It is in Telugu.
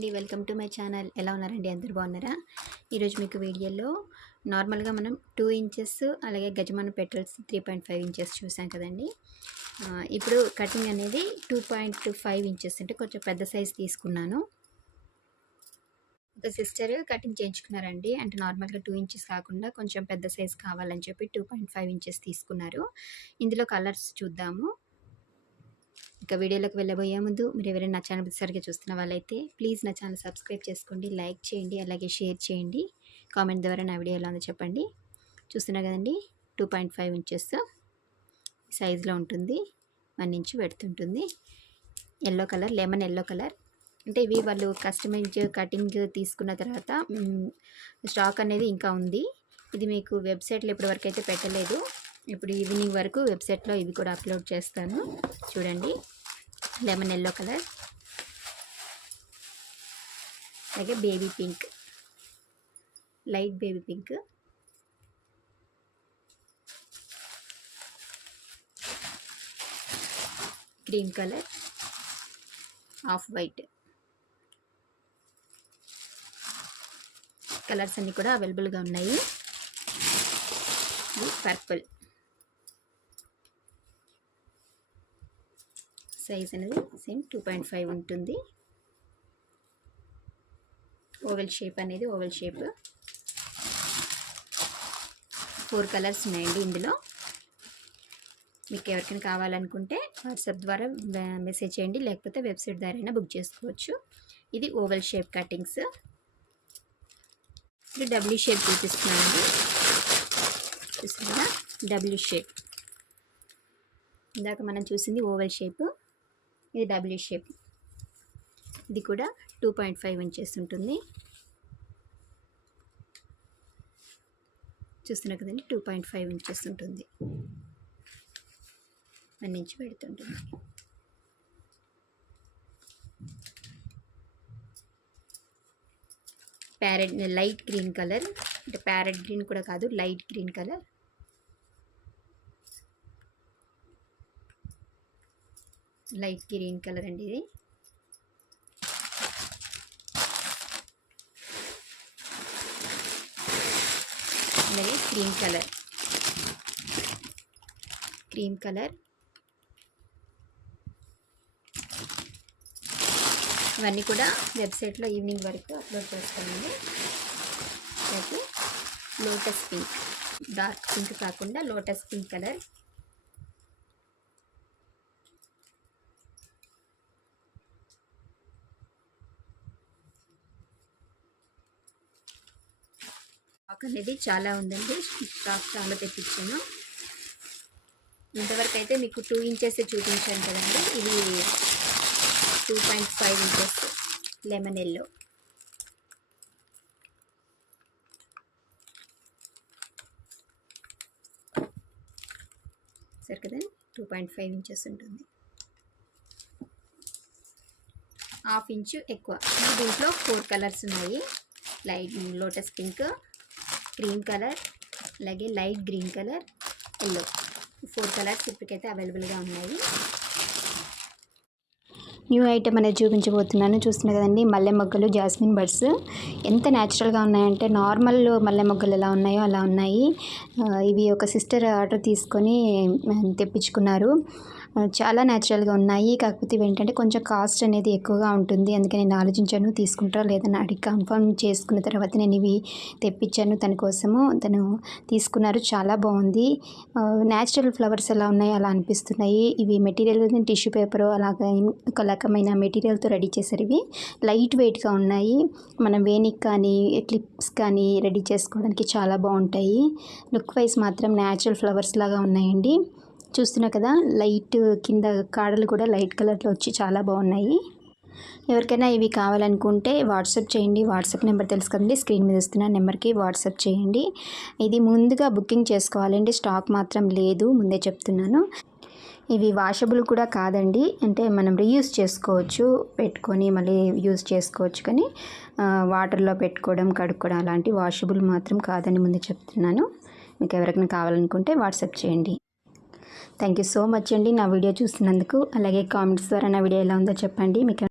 అండి, వెల్కమ్ టు మై ఛానల్. ఎలా ఉన్నారండి? అందరు బాగున్నారా? ఈరోజు మీకు వీడియోలో నార్మల్గా మనం 2 ఇంచెస్ అలాగే గజమాన పెట్రోల్స్ 3.5 ఇంచెస్ చూసాం కదండి. ఇప్పుడు కటింగ్ అనేది 2.5 ఇంచెస్ అంటే కొంచెం పెద్ద సైజ్ తీసుకున్నాను. ఒక సిస్టర్ కటింగ్ చేయించుకున్నారండి. అంటే నార్మల్గా 2 ఇంచెస్ కాకుండా కొంచెం పెద్ద సైజ్ కావాలని చెప్పి 2.5 ఇంచెస్ తీసుకున్నారు. ఇందులో కలర్స్ చూద్దాము. ఇక వీడియోలోకి వెళ్ళబోయే ముందు మీరు ఎవరైనా నా ఛానల్ సరిగ్గా చూస్తున్న వాళ్ళైతే ప్లీజ్ నా ఛానల్ సబ్స్క్రైబ్ చేసుకోండి, లైక్ చేయండి, అలాగే షేర్ చేయండి. కామెంట్ ద్వారా నా వీడియో ఎలా ఉందో చెప్పండి. చూస్తున్నా కదండి, 2.5 ఇంచెస్ సైజులో ఉంటుంది. 1 ఇంచ్ పెడుతుంటుంది. Yellow colour, lemon yellow colour. అంటే ఇవి వాళ్ళు కస్టమైజ్ కటింగ్ తీసుకున్న తర్వాత స్టాక్ అనేది ఇంకా ఉంది. ఇది మీకు వెబ్సైట్లో ఇప్పటివరకు అయితే పెట్టలేదు. ఇప్పుడు ఈవినింగ్ వరకు వెబ్సైట్లో ఇవి కూడా అప్లోడ్ చేస్తాను. చూడండి, లెమన్ ఎల్లో కలర్, అలాగే baby pink, light baby pink, green colour, off white colours అన్నీ కూడా అవైలబుల్గా ఉన్నాయి. పర్పుల్ సైజ్ అనేది సేమ్ 2.5 ఉంటుంది. ఓవెల్ షేప్ అనేది ఓవెల్ షేప్. 4 కలర్స్ ఉన్నాయండి ఇందులో. మీకు ఎవరికైనా కావాలనుకుంటే వాట్సాప్ ద్వారా మెసేజ్ చేయండి, లేకపోతే వెబ్సైట్ ద్వారా అయినా బుక్ చేసుకోవచ్చు. ఇది ఓవెల్ షేప్ కటింగ్స్. ఇది డబ్ల్యూ షేప్ చూపిస్తున్నానండి. చూస్తున్నారా, డబ్ల్యూ షేప్. ఇందాక మనం చూసింది ఓవెల్ షేప్, ఇది డబ్ల్యూ షేప్. ఇది కూడా 2.5 ఇంచెస్ ఉంటుంది. చూస్తున్నారు కదండి, 2.5 ఇంచెస్ ఉంటుంది. 1 ఇంచ్ పెడుతుంటుంది. ప్యారెట్ లైట్ గ్రీన్ కలర్, అంటే ప్యారెట్ గ్రీన్ కూడా కాదు, light green colour. Light green colour అండి ఇది. అలాగే క్రీమ్ కలర్, క్రీమ్ కలర్. ఇవన్నీ కూడా వెబ్సైట్లో ఈవినింగ్ వరకు అప్లోడ్ చేస్తానండి. అలాగే లోటస్ పింక్, డార్క్ పింక్ కాకుండా లోటస్ పింక్ కలర్. స్టాక్ అనేది చాలా ఉందండి. స్టాక్ చాలా తెప్పించాను. ఇంతవరకు అయితే మీకు 2 ఇంచెస్ చూపించాను కదండి. ఇది 2.5 ఇంచెస్ లెమన్ ఎల్లో. సరే కదండి, 2.5 ఇంచెస్ ఉంటుంది. హాఫ్ ఇంచు ఎక్కువ. దీంట్లో 4 కలర్స్ ఉన్నాయి. Light lotus pink, cream colour, అలాగే light green colour, yellow. 4 colours ఇప్పటికైతే అవైలబుల్గా ఉన్నాయి. న్యూ ఐటమ్ అనేది చూపించబోతున్నాను. చూస్తున్నారు కదండి, మల్లె మొగ్గలు, జాస్మిన్ బడ్స్. ఎంత న్యాచురల్గా ఉన్నాయంటే నార్మల్ మల్లె మొగ్గలు ఎలా ఉన్నాయో అలా ఉన్నాయి. ఇవి ఒక సిస్టర్ ఆర్డర్ తీసుకొని తెప్పించుకున్నారు. చాలా న్యాచురల్గా ఉన్నాయి. కాకపోతే ఇవేంటంటే కొంచెం కాస్ట్ అనేది ఎక్కువగా ఉంటుంది. అందుకే నేను ఆలోచించాను తీసుకుంటారా లేదని అడిగి కన్ఫర్మ్ చేసుకున్న తర్వాత నేను ఇవి తెప్పించాను తన కోసము. తను తీసుకున్నారు. చాలా బాగుంది. న్యాచురల్ ఫ్లవర్స్ ఎలా ఉన్నాయో అలా అనిపిస్తున్నాయి. ఇవి మెటీరియల్ టిష్యూ పేపర్ అలాగా ఒక రకమైన మెటీరియల్తో రెడీ చేశారు. ఇవి లైట్ వెయిట్గా ఉన్నాయి. మనం వేనికి కానీ క్లిప్స్ కానీ రెడీ చేసుకోవడానికి చాలా బాగుంటాయి. లుక్ వైజ్ మాత్రం న్యాచురల్ ఫ్లవర్స్ లాగా ఉన్నాయండి. చూస్తున్నా కదా, లైట్ కింద కాడలు కూడా లైట్ కలర్లో వచ్చి చాలా బాగున్నాయి. ఎవరికైనా ఇవి కావాలనుకుంటే వాట్సాప్ చేయండి. వాట్సాప్ నెంబర్ తెలుసు కదండి, స్క్రీన్ మీద వస్తున్న నెంబర్కి వాట్సాప్ చేయండి. ఇది ముందుగా బుకింగ్ చేసుకోవాలండి. స్టాక్ మాత్రం లేదు, ముందే చెప్తున్నాను. ఇవి వాషబుల్ కూడా కాదండి. అంటే మనం రీయూజ్ చేసుకోవచ్చు, పెట్టుకొని మళ్ళీ యూజ్ చేసుకోవచ్చు. కానీ వాటర్లో పెట్టుకోవడం, కడుక్కోవడం అలాంటి వాషబుల్ మాత్రం కాదని ముందే చెప్తున్నాను. మీకు ఎవరికైనా కావాలనుకుంటే వాట్సాప్ చేయండి. థ్యాంక్ యూ సో మచ్ అండి నా వీడియో చూసినందుకు. అలాగే కామెంట్స్ ద్వారా నా వీడియో ఎలా ఉందో చెప్పండి. మీకు